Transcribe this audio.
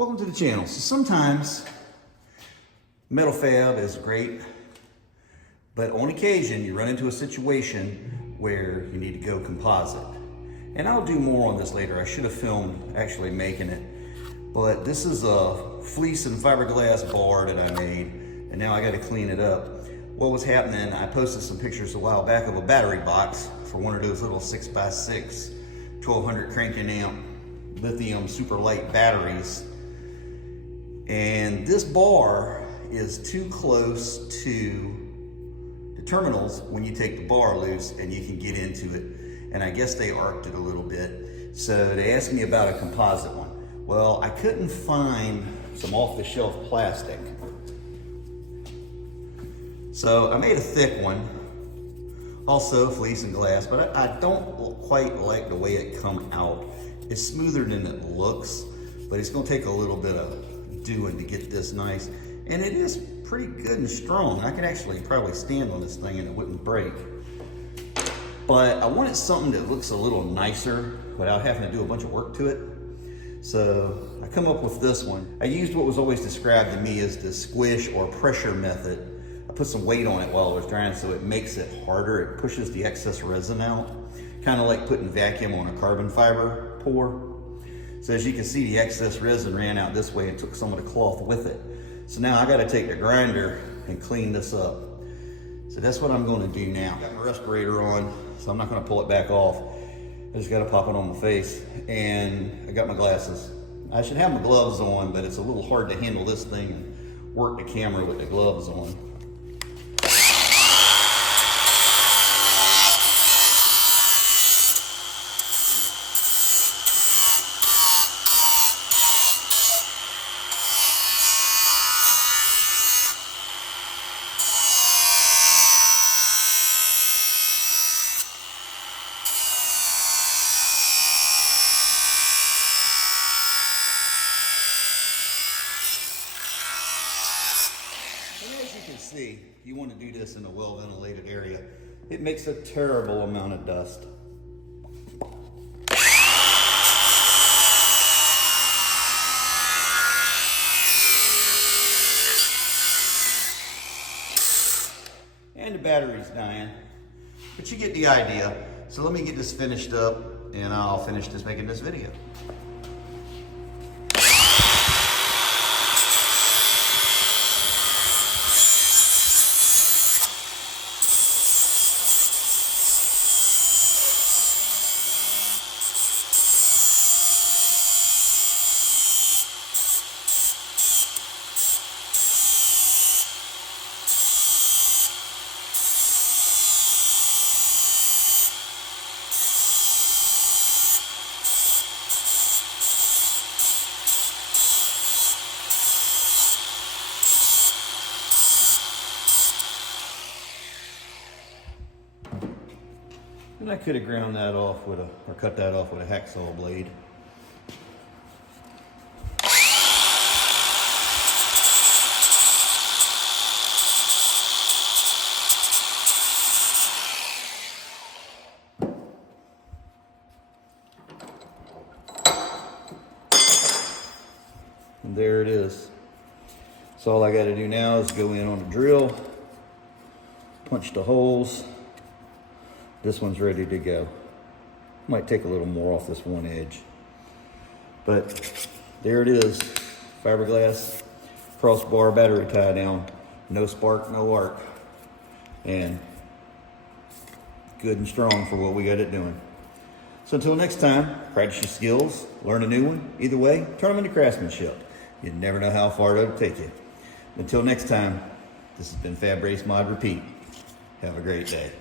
Welcome to the channel. So sometimes metal fab is great, but on occasion you run into a situation where you need to go composite. And I'll do more on this later. I should have filmed actually making it. But this is a fleece and fiberglass bar that I made, and now I got to clean it up. What was happening, I posted some pictures a while back of a battery box for one of those little 6x6 1200 cranking amp lithium super light batteries. And this bar is too close to the terminals when you take the bar loose and you can get into it. And I guess they arced it a little bit. So they asked me about a composite one. Well, I couldn't find some off-the-shelf plastic. So I made a thick one, also fleece and glass, but I don't quite like the way it come out. It's smoother than it looks, but it's gonna take a little bit of doing to get this nice. And it is pretty good and strong. I could actually probably stand on this thing and it wouldn't break. But I wanted something that looks a little nicer without having to do a bunch of work to it. So I come up with this one. I used what was always described to me as the squish or pressure method. I put some weight on it while I was drying so it makes it harder. It pushes the excess resin out. Kind of like putting vacuum on a carbon fiber pour. So as you can see, the excess resin ran out this way and took some of the cloth with it. So now I got to take the grinder and clean this up. So that's what I'm going to do now. Got my respirator on, so I'm not going to pull it back off. I just got to pop it on my face, and I got my glasses. I should have my gloves on, but it's a little hard to handle this thing and work the camera with the gloves on. As you can see, you want to do this in a well-ventilated area. It makes a terrible amount of dust. And the battery's dying, but you get the idea. So let me get this finished up and I'll finish making this video. And I could have ground that off with or cut that off with a hacksaw blade. And there it is. So all I got to do now is go in on the drill, punch the holes. This one's ready to go. Might take a little more off this one edge. But there it is. Fiberglass crossbar battery tie down. No spark, no arc. And good and strong for what we got it doing. So until next time, practice your skills, learn a new one. Either way, turn them into craftsmanship. You never know how far it'll take you. Until next time, this has been Fab Race Mod Repeat. Have a great day.